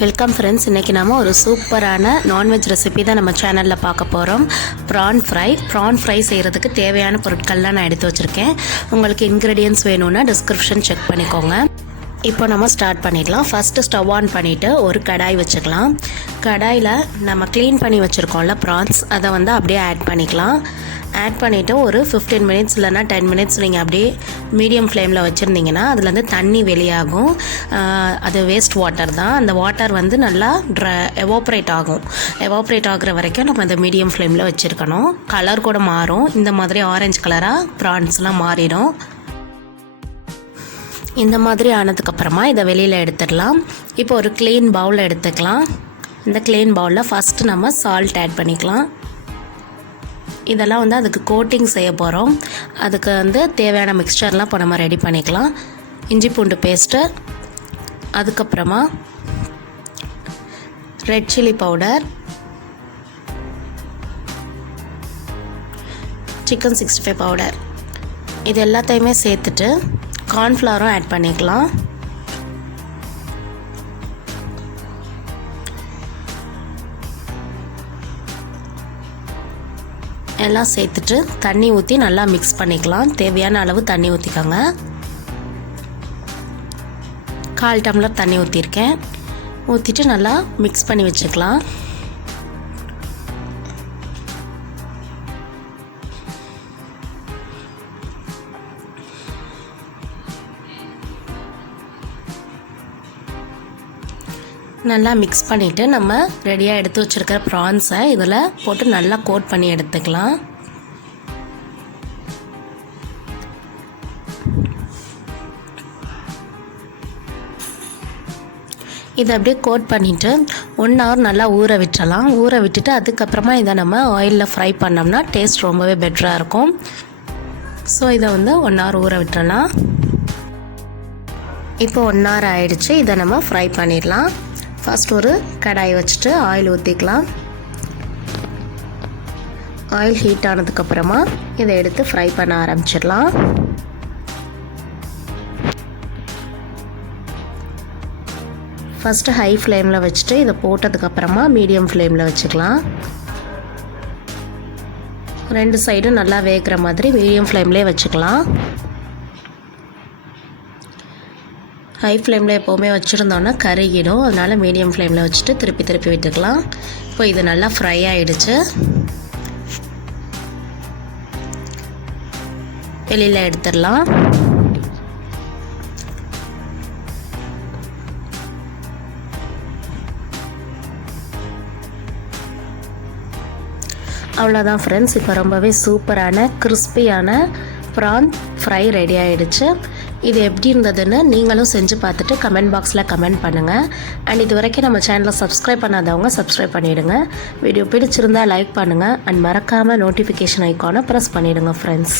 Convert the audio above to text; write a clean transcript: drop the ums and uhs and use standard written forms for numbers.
Welcome friends. இன்றைக்கி நம்ம ஒரு சூப்பரான நான்வெஜ் ரெசிபி தான் நம்ம சேனலில் பார்க்க போகிறோம். ப்ரான் ஃப்ரை செய்கிறதுக்கு தேவையான பொருட்கள்லாம் நான் எடுத்து வச்சுருக்கேன். உங்களுக்கு இன்க்ரீடியன்ட்ஸ் வேணும்னா டிஸ்கிரிப்ஷன் செக் பண்ணிக்கோங்க. இப்போ நம்ம ஸ்டார்ட் பண்ணிடலாம். ஃபஸ்ட்டு ஸ்டவ் ஆன் பண்ணிவிட்டு ஒரு கடாய் வச்சுக்கலாம். கடாயில் நம்ம க்ளீன் பண்ணி வச்சுருக்கோம்ல ப்ரான்ஸ், அதை வந்து அப்படியே ஆட் பண்ணிக்கலாம். ஆட் பண்ணிவிட்டு ஒரு 15 மினிட்ஸ் இல்லைனா 10 மினிட்ஸ் நீங்கள் அப்படியே மீடியம் ஃப்ளேமில் வச்சுருந்தீங்கன்னா அதுலேருந்து தண்ணி வெளியாகும். அது வேஸ்ட் வாட்டர் தான். அந்த வாட்டர் வந்து நல்லா எவாப்ரேட் ஆகும். எவாப்ரேட் ஆகிற வரைக்கும் நம்ம அந்த மீடியம் ஃப்ளேமில் வச்சுருக்கணும். கலர் கூட மாறும். இந்த மாதிரி ஆரஞ்சு கலராக ப்ரான்ஸ்லாம் மாறிடும். இந்த மாதிரி ஆனதுக்கப்புறமா இதை வெளியில் எடுத்துடலாம். இப்போ ஒரு க்ளீன் பவுல் எடுத்துக்கலாம். இந்த க்ளீன் பவுலில் ஃபஸ்ட்டு நம்ம சால்ட் ஆட் பண்ணிக்கலாம். இதெல்லாம் வந்து அதுக்கு கோட்டிங் செய்ய போகிறோம். அதுக்கு வந்து தேவையான மிக்சர்லாம் இப்போ நம்ம ரெடி பண்ணிக்கலாம். இஞ்சி பூண்டு பேஸ்ட்டு, அதுக்கப்புறமா red chilli powder, chicken 65 powder, இது எல்லாத்தையுமே சேர்த்துட்டு கார்ன்ஃப்ளவரும் ஆட் பண்ணிக்கலாம். எல்லாம் சேர்த்துட்டு தண்ணி ஊற்றி நல்லா மிக்ஸ் பண்ணிக்கலாம். தேவையான அளவு தண்ணி ஊற்றிக்கோங்க. 1/4 டம்ளர் தண்ணி ஊற்றிருக்கேன். ஊற்றிட்டு நல்லா மிக்ஸ் பண்ணி வச்சுக்கலாம். நல்லா மிக்ஸ் பண்ணிவிட்டு நம்ம ரெடியாக எடுத்து வச்சுருக்கிற ப்ரான்ஸை இதில் போட்டு நல்லா கோட் பண்ணி எடுத்துக்கலாம். இதை அப்படியே கோட் பண்ணிவிட்டு 1 hour நல்லா ஊற விட்டுறலாம். ஊற விட்டுட்டு அதுக்கப்புறமா இதை நம்ம ஆயிலில் ஃப்ரை பண்ணோம்னா டேஸ்ட் ரொம்பவே பெட்டராக இருக்கும். ஸோ இதை வந்து 1 hour ஊற விட்டுறலாம். இப்போ 1 hour ஆயிடுச்சு. இதை நம்ம ஃப்ரை பண்ணிடலாம். ஃபஸ்ட் ஒரு கடாய் வச்சுட்டு ஆயில் ஊற்றிக்கலாம். ஆயில் ஹீட் ஆனதுக்கப்புறமா இதை எடுத்து ஃப்ரை பண்ண ஆரம்பிச்சிடலாம். ஃபஸ்ட்டு ஹை ஃப்ளேமில் வச்சுட்டு இதை போட்டதுக்கப்புறமா மீடியம் ஃப்ளேமில் வச்சுக்கலாம். 2 சைடும் நல்லா வேகிற மாதிரி மீடியம் ஃப்ளேம்லேயே வச்சுக்கலாம். ஹை ஃப்ளேமில் எப்போவுமே வச்சுருந்தோன்னா கருகிடும். அதனால் மீடியம் ஃப்ளேமில் வச்சுட்டு திருப்பி விட்டுக்கலாம். இப்போ இது நல்லா ஃப்ரை ஆகிடுச்சு. வெளியில் எடுத்துடலாம். அவ்வளோதான் ஃப்ரெண்ட்ஸ். இப்போ ரொம்பவே சூப்பரான கிறிஸ்பியான ப்ரான் ஃப்ரை ரெடி ஆகிடுச்சு. இது எப்படி இருந்ததுன்னு நீங்களும் செஞ்சு பார்த்துட்டு கமெண்ட் பாக்ஸில் கமெண்ட் பண்ணுங்கள். அண்ட் இது வரைக்கும் நம்ம சேனலை சப்ஸ்கிரைப் பண்ணாதவங்க சப்ஸ்கிரைப் பண்ணிவிடுங்க. வீடியோ பிடிச்சிருந்தால் லைக் பண்ணுங்கள். அண்ட் மறக்காமல் நோட்டிஃபிகேஷன் ஐக்கானை ப்ரெஸ் பண்ணிவிடுங்க ஃப்ரெண்ட்ஸ்.